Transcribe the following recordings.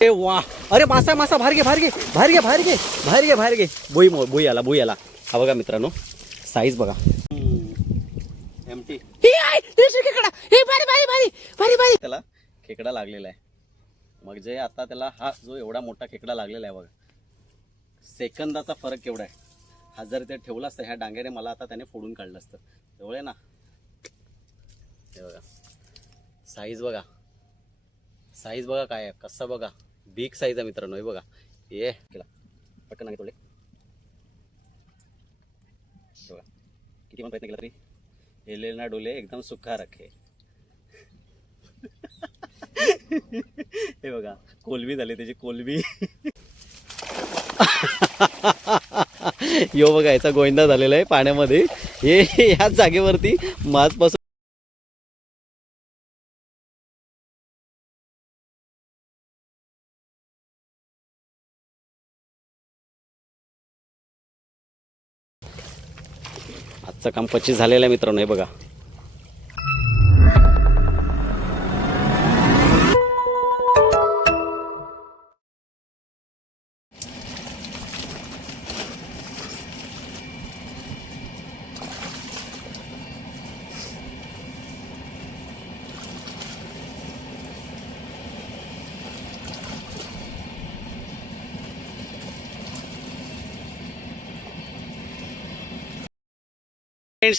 ए वा. अरे मासा मासा बाहेर घे बाहेर घे बाहेर घे बाहेर घे बाहेर घे बाहेर घे. बोई मो बोई आला बोई आला हा बघा मित्रांनो साईज बघा. त्याला खेकडा लागलेला आहे. मग जे आता त्याला हा जो एवढा मोठा खेकडा लागलेला आहे बघा. सेकंदाचा फरक केवढा आहे. हा जर ते ठेवला असतं ह्या डांग्याने मला आता त्याने फोडून काढलं असतं. जवळ आहे ना? हे बघा. साईज बघा. साईज बघा काय आहे कसं बघा. बिग साईज आहे मित्रांनो हे बघा. ये केला. पटकन नाही थोडे बघा. किती पण प्रयत्न केला तरी. हेले ना डोले एकदम सुखा रखे हे बघा कोलबी झाली त्याची कोलबी. यो बघा याचा गोविंदा झालेला आहे पाण्यामध्ये. हे याच जागेवरती माझपासून आजचं काम पच्चीस झालेलं आहे मित्रांनो हे बघा.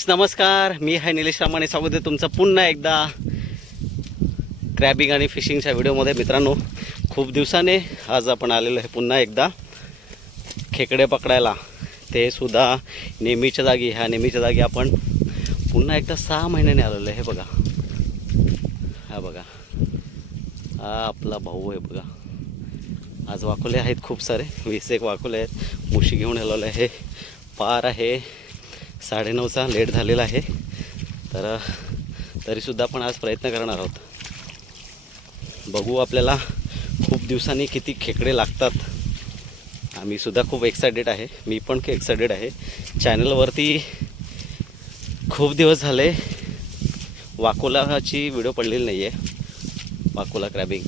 फ्रेंड्स नमस्कार. मी आहे निलेश रामाने. स्वागत आहे तुमचं पुन्हा एकदा क्रॅबिंग आणि फिशिंगच्या व्हिडिओमध्ये मित्रांनो खूप दिवसाने आज आपण आलेलो आहे पुन्हा एकदा खेकडे पकडायला. ते सुद्धा नेहमीच्या जागी ह्या नेहमीच्या जागी आपण पुन्हा एकदा सहा महिन्याने आलेलो आहे. हे बघा. हा बघा. हा आपला भाऊ आहे बघा. आज वाकोले आहेत खूप सारे. वीस एक वाकोले आहेत. मुशी घेऊन आलेलो आहे. पार आहे. साडेनऊचा लेट झालेला आहे. तर तरीसुद्धा आपण आज प्रयत्न करणार आहोत. बघू आपल्याला खूप दिवसांनी किती खेकडे लागतात. आम्ही सुद्धा खूप एक्सायटेड आहे. मी पण एक्सायटेड आहे. चॅनलवरती खूप दिवस झाले वाकोलाची व्हिडिओ पडलेली नाही आहे वाकोला क्रॅबिंग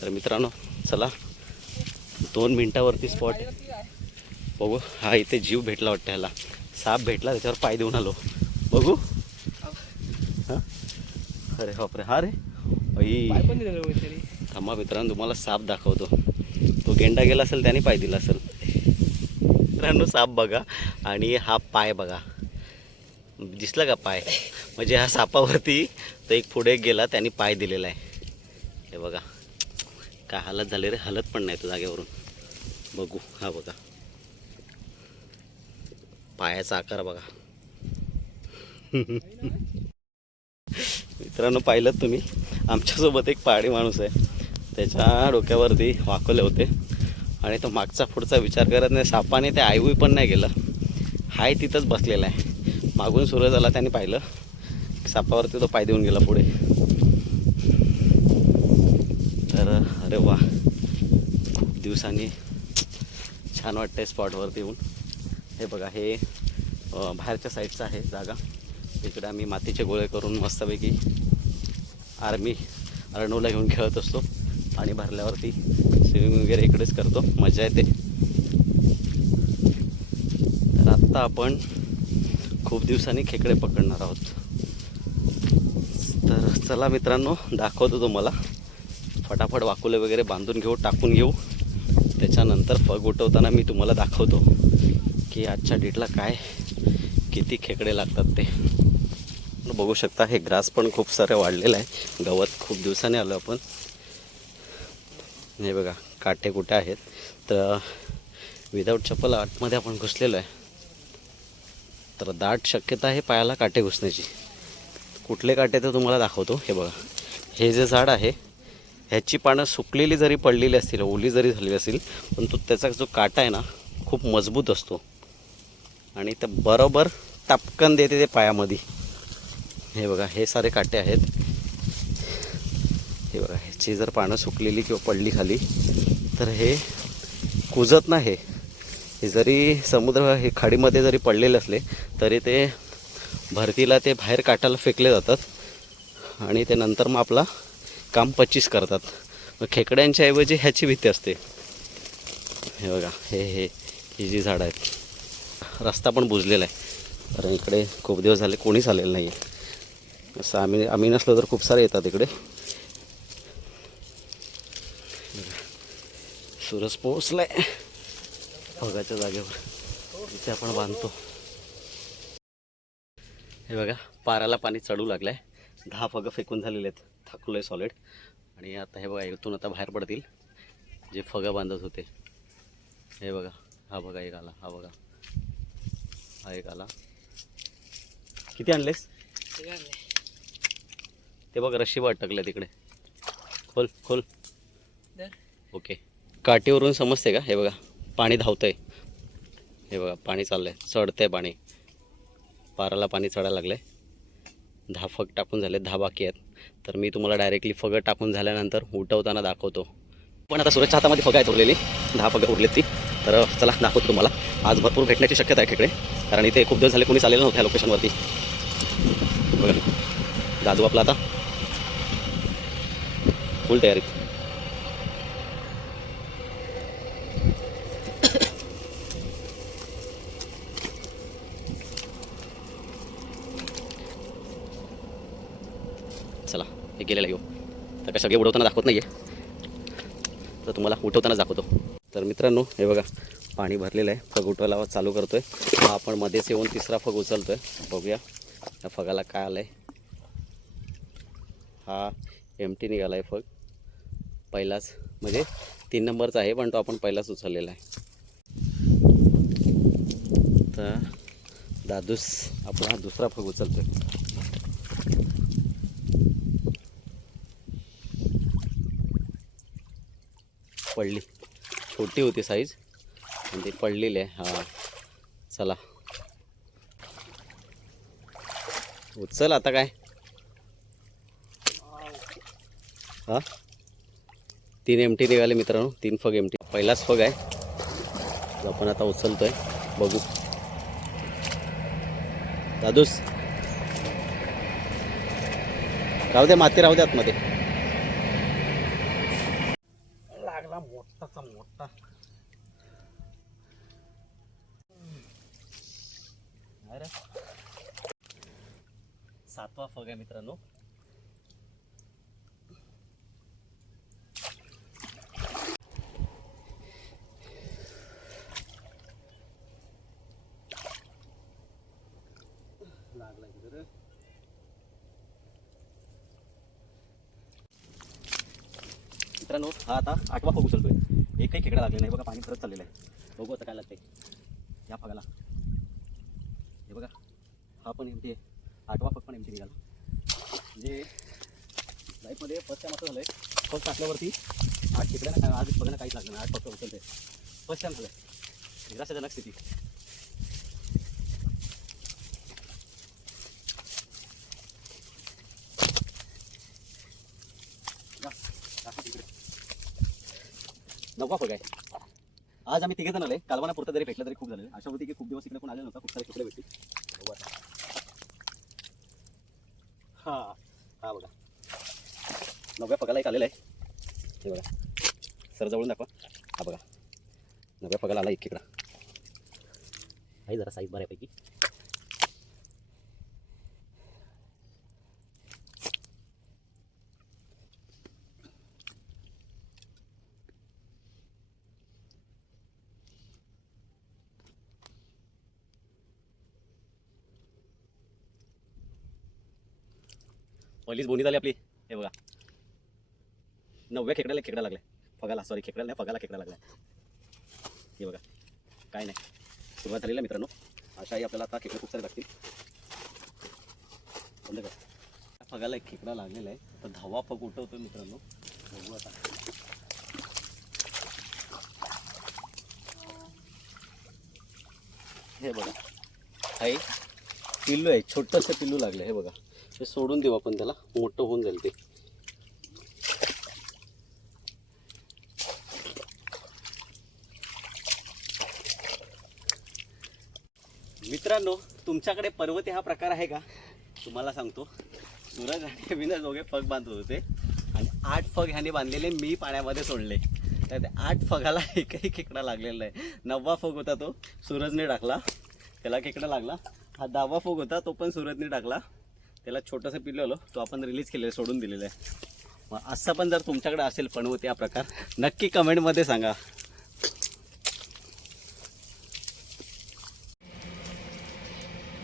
तर मित्रांनो चला दोन मिनटावरती स्पॉट बघू. हा इथे जीव भेटला वाटतं ह्याला. साप भेटला त्याच्यावर पाय देऊन आलो. बघू. हा? अरे बापरे हा रे. अई थांबा मित्रांनो तुम्हाला साप दाखवतो. तो गेंडा गेला असेल त्याने पाय दिला असेल. मित्रांनो साप बघा आणि हा पाय बघा. दिसला का पाय? म्हणजे हा सापावरती तो एक पुढे गेला त्याने पाय दिलेला आहे. हे बघा. काय हालत झाले रे? हलत पण नाही तो जागेवरून. बघू. हा बघा. पायाचा आकार बघा. मित्रांनो पाहिलं तुम्ही? आमच्यासोबत एक पहाडी माणूस आहे. त्याच्या डोक्यावरती वाकवले होते. आणि तो मागचा पुढचा विचार करत नाही. सापाने ते आयवू पण नाही गेलं हाय तिथंच बसलेला आहे. मागून सुरू झाला त्याने पाहिलं. सापावरती तो पाय देऊन गेला पुढे. तर अरे वा. खूप दिवसांनी छान वाटतंय स्पॉटवरती येऊन. हे बघा हे बाहेरच्या साईडचं आहे जागा. इकडे आम्ही मातीचे गोळे करून मस्तपैकी आर्मी अरणूला घेऊन खेळत असतो पाणी भरल्यावरती स्विमिंग वगैरे इकडेच करतो. मजा येते. तर आत्ता आपण खूप दिवसांनी खेकडे पकडणार आहोत. तर चला मित्रांनो दाखवतो तुम्हाला. फटाफट वाकुले वगैरे बांधून घेऊ टाकून घेऊ. त्याच्यानंतर पग उठवताना मी तुम्हाला दाखवतो. की आजच्या डेटला काय किती खेकडे लागतात ते. बघू शकता हे ग्रास पण खूप सारे वाढलेलं आहे. गवत खूप दिवसाने आलो आपण. हे बघा काटे कुठे आहेत. तर विदाऊट चप्पल आतमध्ये आपण घुसलेलो आहे. तर दाट शक्यता आहे पायाला काटे घुसण्याची. कुठले काटे तर तुम्हाला दाखवतो. हे बघा हे जे झाड आहे ह्याची पानं सुकलेली जरी पडलेली असतील ओली जरी झालेली असेल पण तो त्याचा जो काटा आहे ना खूप मजबूत असतो. आणि तर बरोबर तापकन देते ते पायामध्ये. हे बघा हे सारे काटे आहेत. हे बघा ह्याची जर पानं सुकलेली किंवा पडली खाली तर हे कुजत नाही हे. जरी समुद्र हे खाडीमध्ये जरी पडलेले असले तरी ते भरतीला ते बाहेर काटाला फेकले जातात. आणि ते नंतर मग आपला काम पच्चीस करतात. मग खेकड्यांच्या ऐवजी ह्याची भीती असते. हे बघा हे हे ही जी झाडं आहेत. रस्ता पण बुजलेला आहे. कारण इकडे खूप दिवस झाले कोणीच आलेलं नाही आहे असं आम्ही आम्ही नसलो तर खूप सारे येतात इकडे. सूरज पोचलाय फगाच्या जागेवर. इथे आपण बांधतो. हे बघा पाराला पाणी चढू लागलंय. दहा फगं फेकून झालेले आहेत. थकलो आहे सॉलिड आणि आता हे बघा इथून आता बाहेर पडतील. जे फगं बांधत होते. हे बघा हा बघा एक आला हा बघा. हा एक आला. किती आणलेस? ते बघ रशी अटकले तिकडे. खोल खोल. ओके. काठीवरून समजते का? हे बघा पाणी धावतंय. हे बघा पाणी चाललंय. चढतंय पाणी. पाराला पाणी चढायला लागलंय. दहा फग टाकून झाले दहा बाकी आहेत. तर मी तुम्हाला डायरेक्टली फगं टाकून झाल्यानंतर उठवताना दाखवतो. पण आता सुरतच्या हातामध्ये फगं आहेत उरलेली. दहा फगं उरलेत ती. तर चला दाखवतो तुम्हाला. आज भरपूर भेटण्याची शक्यता आहे खेकडे. कारण इथे खूप दिवस झाले कोणी आलेलं नव्हतं ह्या लोकेशनवरती बघा. दादू आपला आता. फुल तयारीत. चला हे गेलेलं येऊ हो. तर काय सगळे उडवताना दाखवत नाही आहे तर तुम्हाला उठवताना दाखवतो. तर मित्रांनो हे बघा. पाणी भरलेलं आहे. फग उठवायला चालू करतो आहे हा आपण मध्येच येऊन तिसरा फग उचलतो आहे बघूया. या फगाला काय आलं आहे हा एम टी निघाला आहे फग. पहिलाच. म्हणजे तीन नंबरचा आहे पण तो आपण पहिलाच उचललेला आहे. तर दादूस आपला हा दुसरा फग उचलतो आहे पडली. छोटी होती साईज ते पडलेली आहे. हां. चला. उचल आता काय? हां? तीन एम टी निघाले मित्रांनो. तीन फग एम टी पहिलाच फग आहे. आपण आता उचलतोय. बघू. दादूस. राहू दे माती राहू द्या आतमध्ये. लागला मोठाचा मोठा. अरे. सातवा फग आहे मित्रांनो. मित्रांनो हा आता आठवा फग उचलतोय. एकही खेकडा लागला नाही. बघा पाणी परत चाललेलं आहे. बघू आता काय लागतंय. या फगाला. हे बघा. हा पण एमटी आहे. आठवा फग पण एमटी निघाला. म्हणजे लाईफमध्ये फर्स्ट टाइम असं झालं आहे फर्स्ट टाकल्यावरती आठ खेकड्या आज बघायला काहीच लागलं नाही. आठ फक्त उचलते फर्स्ट टाइम झालं आहे निराशाजनक स्थिती. नववा फग आहे आज आम्ही तिघे जण आले कालवाना पुरतं जरी भेटलं तरी खूप झालं. अशा होती की खूप दिवस इकडे कोण आले नव्हता. खूप सारे कपडे भेटतील बघू आता हा. हा बघा. नव्या पगाला एक आलेला आहे हे बघा. सर जवळून दाखवा. हा बघा. नव्या पगाला आला एक खेकडा आहे जरा साईज बऱ्यापैकी. पहिलीच बोनी झाली आपली. हे बघा. नवव्या खेकड्याला खेकडा लागलाय. फगाला सॉरी खेकड्याला नाही फगाला खेकडा लागलाय. हे बघा. काय नाही. सुरुवात झालेली मित्रांनो. अशाही आपल्याला आता खेकडे खूप सारे लागतील. बंद कर. फगाला एक खेकडा लागलेला आहे. तर धावा फग उठवतो मित्रांनो. बघू आता. हे बघा. आहे पिल्लू आहे. छोटंसं पिल्लू लागलं हे बघा. हे सोडून देऊ आपण त्याला. मोठं होऊन जाईल ते. मित्रांनो तुमच्याकडे पर्वत हा प्रकार आहे का? तुम्हाला सांगतो. सूरज आणि विना दोघे फग बांधत होते. आणि आठ फग ह्याने बांधलेले मी पाण्यामध्ये सोडले. तर ते आठ फगाला एकही खेकडा लागलेला आहे नववा फग होता तो सूरजने टाकला. त्याला खेकडा लागला. हा दहावा फग होता तो पण सूरजने टाकला. त्याला छोटंसं पिल्लं तो आपण रिलीज केलेलं आहे, सोडून दिलेलं आहे. मग असं पण जर तुमच्याकडे असेल पणवती हा प्रकार नक्की कमेंटमध्ये सांगा.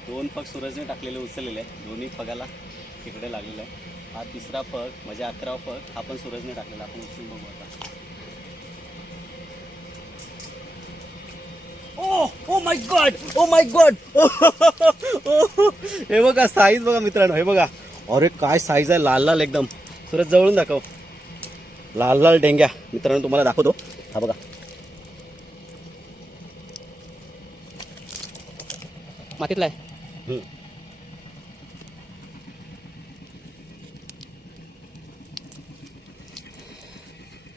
दोन फग सूरजने टाकलेले उचललेले आहे दोन्ही फगाला तिकडे लागलेलं आहे. हा तिसरा फग म्हणजे अकरावा फग हा पण सूरजने टाकलेला. आपण उचलून बघू आता. ओ ओ my god oh my God हे बघा साईज बघा मित्रांनो हे बघा. अरे काय साईज आहे? लाल लाल एकदम. सूरज जवळून दाखव. लाल लाल डेंग्या. मित्रांनो तुम्हाला दाखवतो. हा बघा. मातीतला आहे.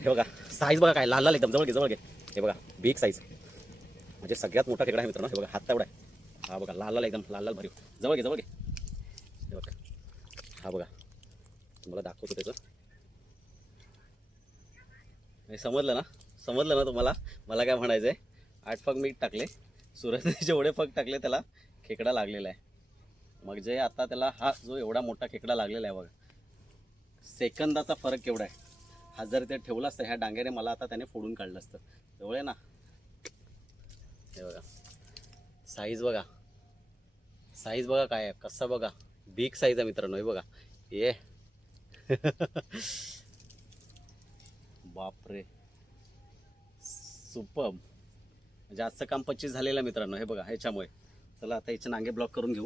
हे बघा साईज बघा काय? लाल लाल एकदम. जवळ घे जवळ घे. हे बघा बिग साईज म्हणजे सगळ्यात मोठा खेकडा आहे मित्रांनो. हे बघा हात तेवढा आहे. हा बघा लाल लाल एकदम लाल लाल भरीव जवळ घे जवळ घे. हे बघा. हा बघा. तुम्हाला दाखवतो त्याचं. हे समजलं ना? समजलं ना तुम्हाला? मला काय म्हणायचं आहे आठ फग मीठ टाकले. सूरजने जेवढे फग टाकले त्याला खेकडा लागलेला आहे. मग जे आता त्याला हा जो एवढा मोठा खेकडा लागलेला आहे बघा. सेकंदाचा फरक केवढा आहे? हा जर ते ठेवला असतं ह्या डांग्याने मला आता त्याने फोडून काढलं असतं. जवळ आहे ना. हे बघा. साईज बघा. साईज बघा काय आहे. कसं बघा. बिग साईज आहे मित्रांनो हे बघा. ये बापरे. सुपम म्हणजे आजचं काम पच्चीस झालेलं आहे मित्रांनो हे बघा ह्याच्यामुळे. चला आता याचे नांगे ब्लॉक करून घेऊ.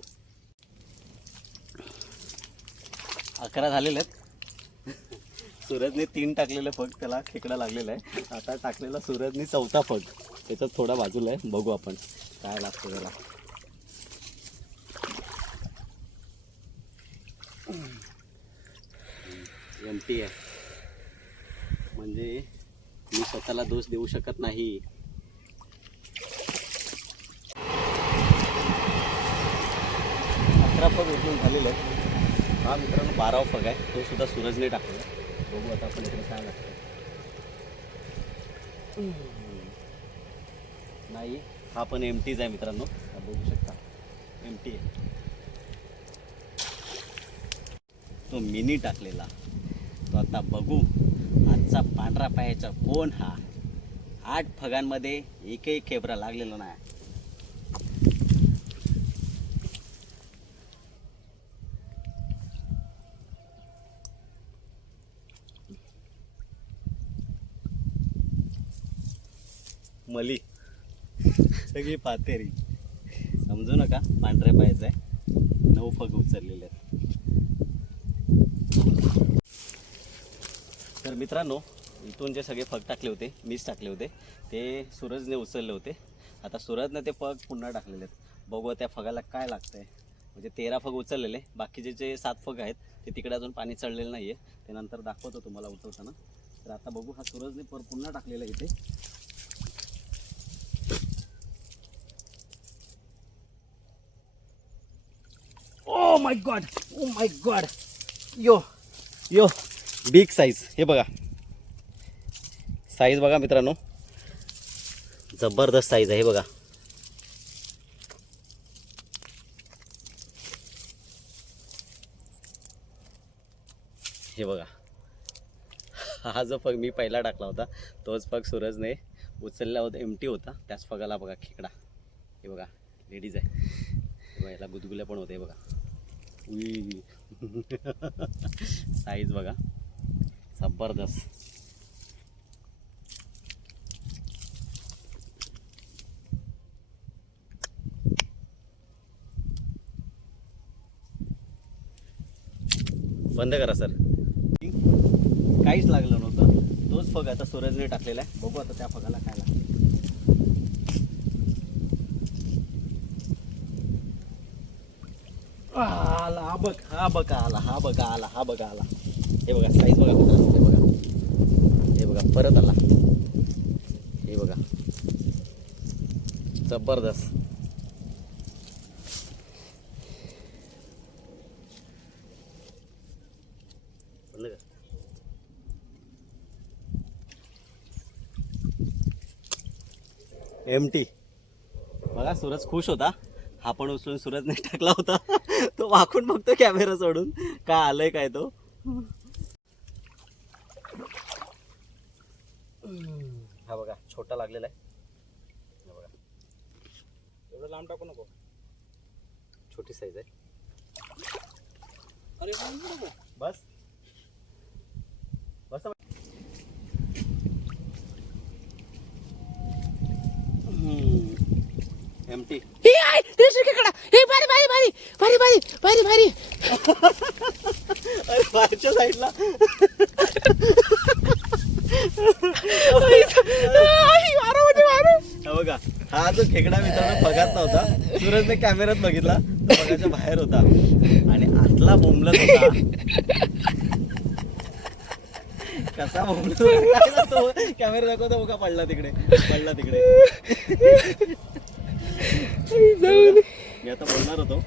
अकरा झालेले आहेत. सूरजने तीन टाकलेले फग त्याला खेकडा लागलेला आहे. आता टाकलेला सूरजने चौथा फग. त्याच्यात थोडा बाजूला आहे. बघू आपण. काय लागतं त्याला. एमटी आहे म्हणजे मी स्वतःला दोष देऊ शकत नाही. अकरा फग उचलून झालेले आहेत. हा मित्रांनो बारावा फग आहे. तो सुद्धा सूरजने टाकलेला बघू आता आपण इकडे काय लागतं. नाही हा पण एम टीज आहे मित्रांनो. बघू शकता. एम टी आहे. तो मिनी टाकलेला. तो आता बघू. आजचा पांढरा पायाचा कोण हा? आठ फगांमध्ये एकही खेबरा लागलेला नाही. मली सगळी पातेरी. समजू नका पांढऱ्या पाहायचं आहे. नऊ फग उचललेले आहेत. तर मित्रांनो इथून जे सगळे फग टाकले होते मीच टाकले होते ते सूरजने उचलले होते. आता सूरजने ते फग पुन्हा टाकलेले आहेत. बघू त्या फगाला काय लागतंय. म्हणजे तेरा फग उचललेले बाकीचे जे सात फग आहेत ते तिकडे अजून पाणी चढलेलं नाही आहे ते नंतर दाखवतो तुम्हाला उचलताना. तर आता बघू हा सूरजने पर पुन्हा टाकलेला आहे इथे. ओ my god oh my god yo yo big size हे बघा. साईज बघा मित्रांनो. जबरदस्त साईज आहे हे बघा. हे बघा. हा जो पग मी पहिला टाकला होता तोच पग सूरजने उचलला होता एमटी होता. त्याच पगाला बघा खेकडा. हे बघा. लेडीज आहे. बघा याला गुदगुल्या पण होते बघा. उई. साईज बघा. जबरदस्त. बंद करा सर. काहीच लागलं नव्हतं. तोच फग आता सूरजने टाकलेला आहे. बघू आता त्या फगाला काय लागतं. आला हा बघ हा बघा आला हा बघा आला हा बघा आला. हे बघा साईज बघा हे बघा. हे बघा परत आला. हे बघा. जबरदस्त. एम टी बघा सूरज खुश होता. हा पण उचलून सूरजने टाकला होता. तो वाकून बघतो कॅमेरा सोडून. काय आलंय काय तो? हा बघा छोटा लागलेला आहे. हा बघा. एवढं लांब टाकू नको. छोटी साईज आहे. अरे बस. एम टी हे आहे दुसरी खेकडा हे भारी भारी भारी. भारी भारी भारी भारी. अरे बाहेरच्या साईडला. हा बघा हा जो खेकडा मित्रांनो बघत नव्हता सूरजने कॅमेऱ्यात बघितला तो बघाच्या बाहेर होता. आणि आतला बोंबलत होता. कसा बोंबलत होता? काय जातो कॅमेरा दाखवतो बघा पडला तिकडे पडला तिकडे मी आता बोलणार होतो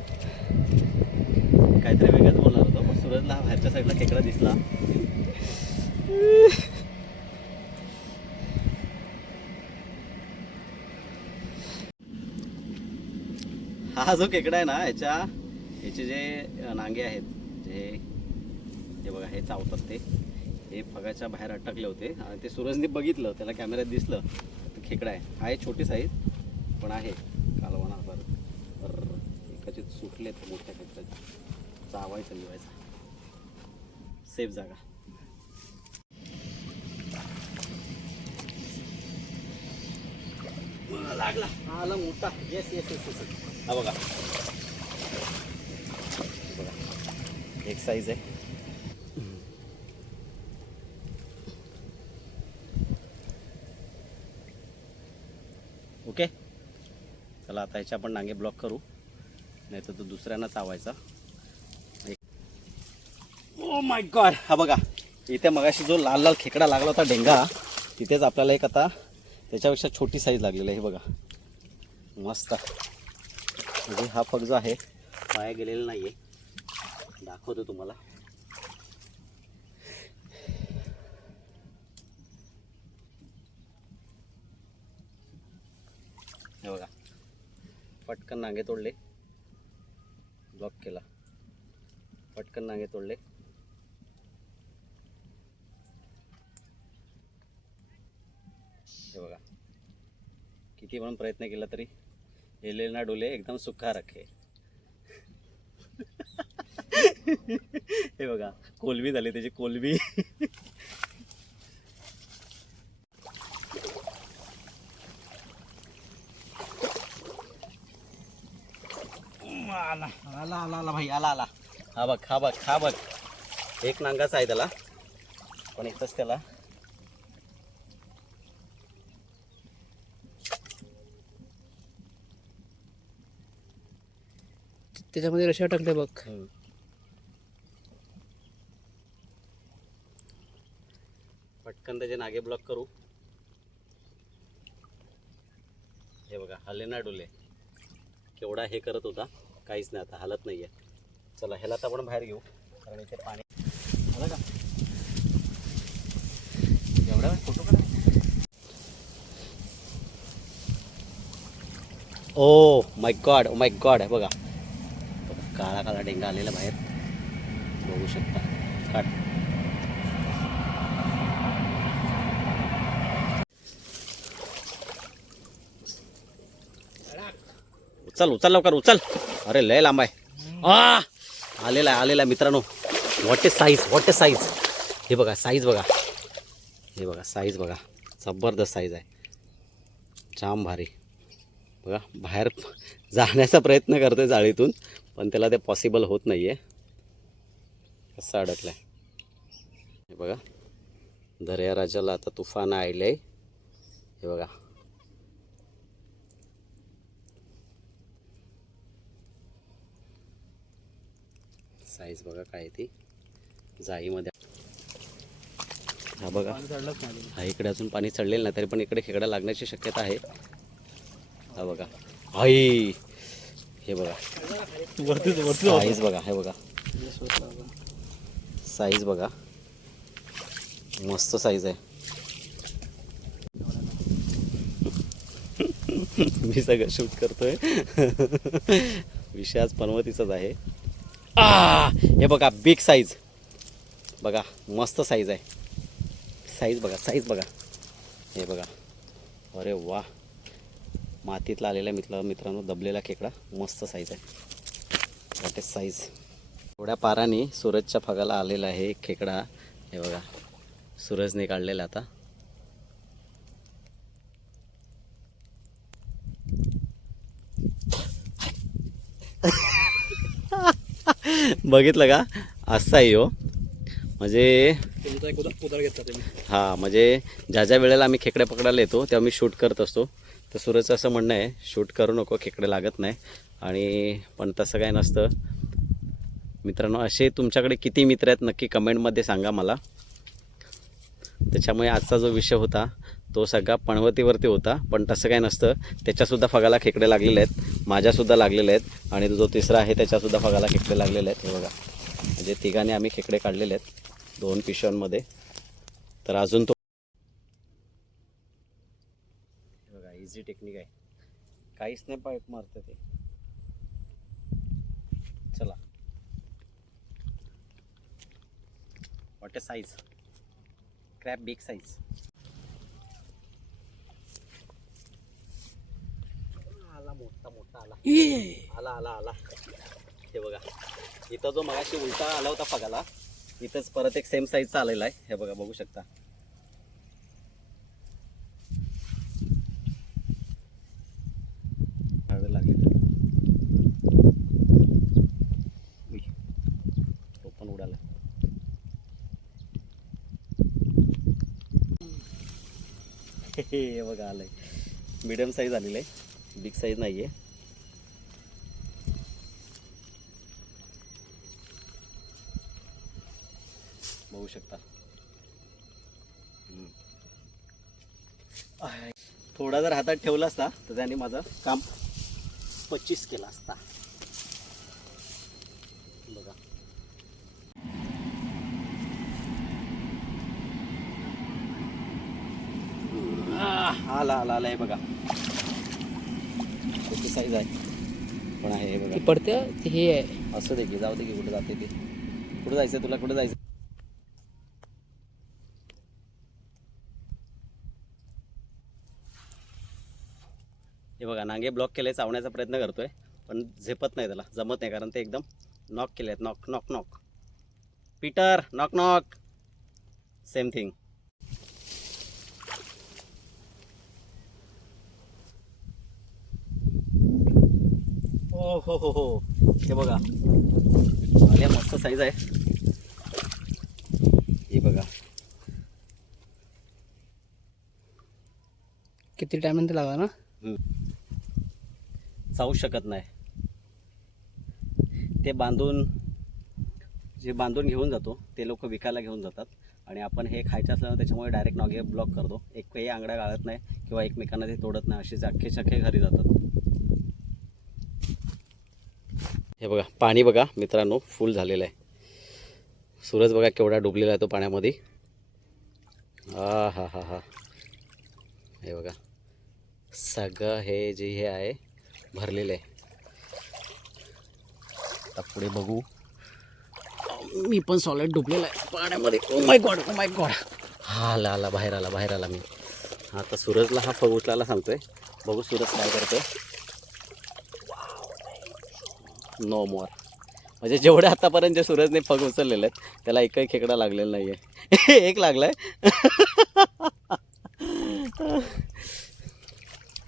काहीतरी वेगळंच बोलणार होतो पण सूरजला हा बाहेरच्या साईडला खेकडा दिसला हा जो खेकडा आहे ना याच्या याचे जे नांगे आहेत जे हे बघा हे चावतात ते हे फगाच्या बाहेर अटकले होते आणि ते सूरजने बघितलं त्याला कॅमेऱ्यात दिसलं तर खेकडा आहे. आहे छोटी साईज पण आहे. कालवणा पर पर एकाचे सुटले मोठ्या खेकड्याचे. चावायचं लिवायचा सेफ जागा. लागला. आला मोठा. येस येस येस येस हा बघा. बघा. एक साईज आहे. ओके? चला आता ह्याच्या आपण नांगे ब्लॉक करू. नाही तर तो दुसऱ्यांना चावायचा ओ oh माय गॉड हा बघा. इथे मगाशी जो लाल लाल खेकडा लागला होता डेंगा तिथेच आपल्याला एक आता त्याच्यापेक्षा छोटी साईज लागलेली आहे हे बघा. मस्त. म्हणजे हा फग जो आहे. पाया गेलेला नाही आहे दाखवतो तुम्हाला. हे बघा. पटकन नांगे तोडले. ब्लॉक केला. पटकन नांगे तोडले. हे बघा. किती पण प्रयत्न केला तरी हेले ना डोले एकदम सुखा रखे हे बघा कोलबी झाली त्याची कोलबी. आला आला आला आला भाई आला आला. हा बघ हा बघ हा बघ. एक नांगाचा आहे त्याला पण एकच त्याला. त्याच्यामध्ये रशिया टाकले बघ. पटकन त्याचे नागे ब्लॉक करू. हे बघा हले ना डोले केवढा हे करत होता काहीच नाही आता हालत आहे चला ह्याला तर आपण बाहेर घेऊ कारण इथे पाणी आलं का? एवढा photo oh my god oh my god आहे बघा, काळा काळा डेंगा आलेला बाहेर. बघू शकता. काढ. उचल उचल लवकर उचल. अरे लय लांब आहे. आ! आलेला आहे आलेला आहे मित्रांनो. What a size what a size हे बघा साईज बघा. हे बघा साईज बघा. जबरदस्त साईज आहे. जाम भारी. बघा बाहेर जाण्याचा प्रयत्न करतोय जाळीतून. पण त्याला ते पॉसिबल होत नाही आहे असं अडकलं आहे हे बघा. दर्या राजाला आता तुफान आले आहे हे बघा. साईज बघा काय ती. जाईमध्ये हा बघा. हा इकडे अजून पाणी चढलेलं नाही तरी पण इकडे खेकडा लागण्याची शक्यता आहे. हा बघा. आई! हे बघा. वरतीच साईज बघा हे बघा. साईज बघा. मस्त साईज आहे. मी सगळं शूट करतोय. विषय आज पनवतीचाच आहे. आ! हे बघा बिग साईज बघा मस्त साईज आहे. साईज बघा साईज बघा. हे बघा. अरे वा. मातीतला आलेला मित्र मित्रांनो दबलेला खेकडा. मस्त साईज आहे. इज साईज थोड्या पाराने सूरजच्या फगाला आलेला आहे एक खेकडा. हे बघा सूरजने काढलेला आता. बघितलं का? असा आहे हो. म्हणजे हा म्हणजे ज्या ज्या वेळेला आम्ही खेकडे पकडायला येतो तेव्हा मी शूट करत असतो. तर सूरजचं असं म्हणणं आहे शूट करू नको खेकडे लागत नाही. आणि पण तसं काय नसतं. मित्रांनो असे तुमच्याकडे किती मित्र आहेत नक्की कमेंटमध्ये सांगा मला. त्याच्यामुळे आजचा जो विषय होता तो सगळा पणवतीवरती होता. पण तसं काय नसतं. त्याच्यासुद्धा फगाला खेकडे लागलेले आहेत. माझ्यासुद्धा लागलेले आहेत. आणि जो तिसरा आहे त्याच्यासुद्धा फगाला खेकडे लागलेले आहेत. हे बघा. म्हणजे तिघांनी आम्ही खेकडे काढलेले आहेत. दोन पिशव्यांमध्ये. तर अजून तो हे बघा इझी टेक्निक आहे. काहीच नाही पाईप मारतं ते. चला. What a size crap big size आला मोठा मोठा आला. ये. आला आला आला. हे बघा. इथं जो मगाशी उलटा आला होता पगाला इथंच परत एक सेम साईजचा आलेला आहे. हे बघा बघू शकता हळद लागली उई, तो पण उडाला हे बघा आलंय मिडियम साईज आलेलं आहे. बिग साईज नाही आहे बघू शकता. थोडा जर हातात ठेवला असता तर त्याने माझं काम पच्चीस केला असता बघा आह, आला आला आला हे बघा. त्याची साईज आहे. पण आहे हे बघा. ती पडते ते हे आहे. असं दे की जाऊ दे की कुठे जाते ते. कुठे जायचं तुला कुठे जायचं? हे बघा नांगे ब्लॉक केले चावण्याचा प्रयत्न करतोय पण झेपत नाही त्याला जमत नाही कारण ते एकदम नॉक केले आहेत knock knock knock Peter knock knock same thing ओ हो हो हो. हे बघा. आल्या मस्त साईज आहे. हे बघा. किती टाइम नंतर लागला ना? चावू शकत नाही. ते बांधून जे बांधून घेऊन जातो ते लोक विकायला घेऊन जातात. आणि आपण हे खायचं असल्यानं त्याच्यामुळे डायरेक्ट नॉगे ब्लॉक करतो. एकही आंगड्या गाळत नाही किंवा एकमेकांना ते तोडत नाही. असेच अख्खे चक्के घरी जातात. हे बघा पाणी बघा मित्रांनो फुल झालेलं आहे. सूरज बघा केवढा डुबलेला आहे तो पाण्यामध्ये. हा हा हा हा हे बघा सगळं हे जे हे आहे भरलेलं आहे. आता पुढे बघू. मी पण सॉलिड डुबलेला आहे पाण्यामध्ये. ओ my god oh my God हा आला आला बाहेर आला बाहेर आला मी. आता सूरजला हा फग सांगतोय. बघू सूरज काय करतोय. नो मोर म्हणजे जेवढे आतापर्यंत जे सूरजने फग उचललेले आहेत त्याला एकही खेकडा लागलेला नाही आहे एक लागलाय.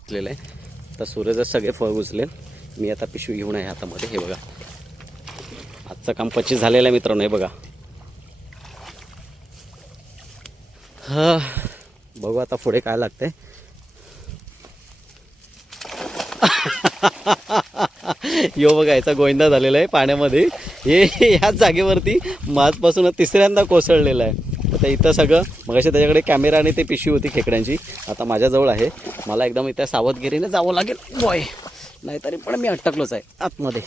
उचलेलं आहे. तर सूरजच सगळे फळ उचलेल मी आता पिशवी घेऊन आहे हातामध्ये. हे बघा. आजचं काम पच्चीस झालेलं आहे मित्रांनो हे बघा. हा. बघू आता पुढे काय लागतंय. यो बघा याचा गोविंदा झालेला आहे पाण्यामध्ये. हे ह्याच जागेवरती माझपासून तिसऱ्यांदा कोसळलेला आहे. आता इथं सगळं मग असे त्याच्याकडे कॅमेरा आणि ते पिशवी होती खेकड्यांची. आता माझ्याजवळ आहे. मला एकदम इथं सावधगिरीने जावं लागेल. बॉय. नाहीतरी पण मी अटकलोच आहे. आतमध्ये.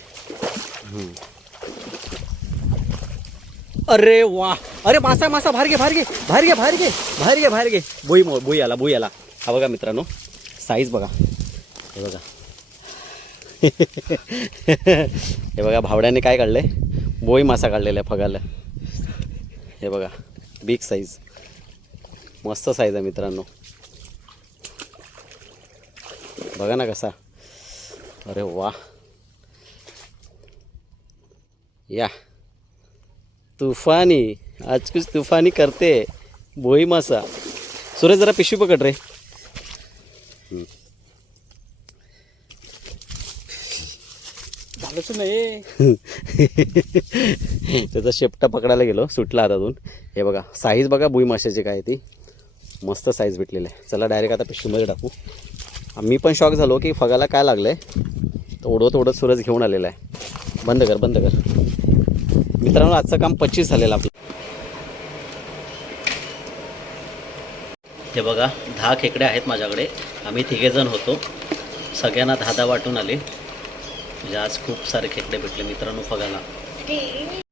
अरे वा. अरे मासा मासा बाहेर घे बाहेर घे बाहेर घे बाहेर घे बाहेर घे बाहेर घे. बोई मो भुई आला भुई आला. हा बघा मित्रांनो साईज बघा. हे बघा. हे बघा भावड्याने काय काढले? बोई मासा काढलेला आहे फगाला. हे बघा बिग साईज मस्त साईज आहे मित्रांनो. बघा ना कसा. अरे वा. या. तुफानी. आज कुछ तुफानी करते. बोई मासा. सुरेश जरा पिशवी पकड रे. झालंच नाही. त्याचा शेपटा पकडायला गेलो सुटला हातातून. हे बघा साईज बघा बुई माशाची काय ती. मस्त साईज भेटलेली आहे. चला डायरेक्ट आता पिशवीमध्ये टाकू. मी पण शॉक झालो की फगाला काय लागलं आहे तर ओढवत ओढत सूरज घेऊन आलेला आहे. बंद कर बंद कर. मित्रांनो आजचं काम पच्चीस झालेलं आपलं. हे बघा दहा खेकडे आहेत माझ्याकडे. आम्ही तिघेजण होतो. सगळ्यांना दहा दहा वाटून आले. म्हणजे आज खूप सारे खेकडे भेटले मित्रांनो फगाला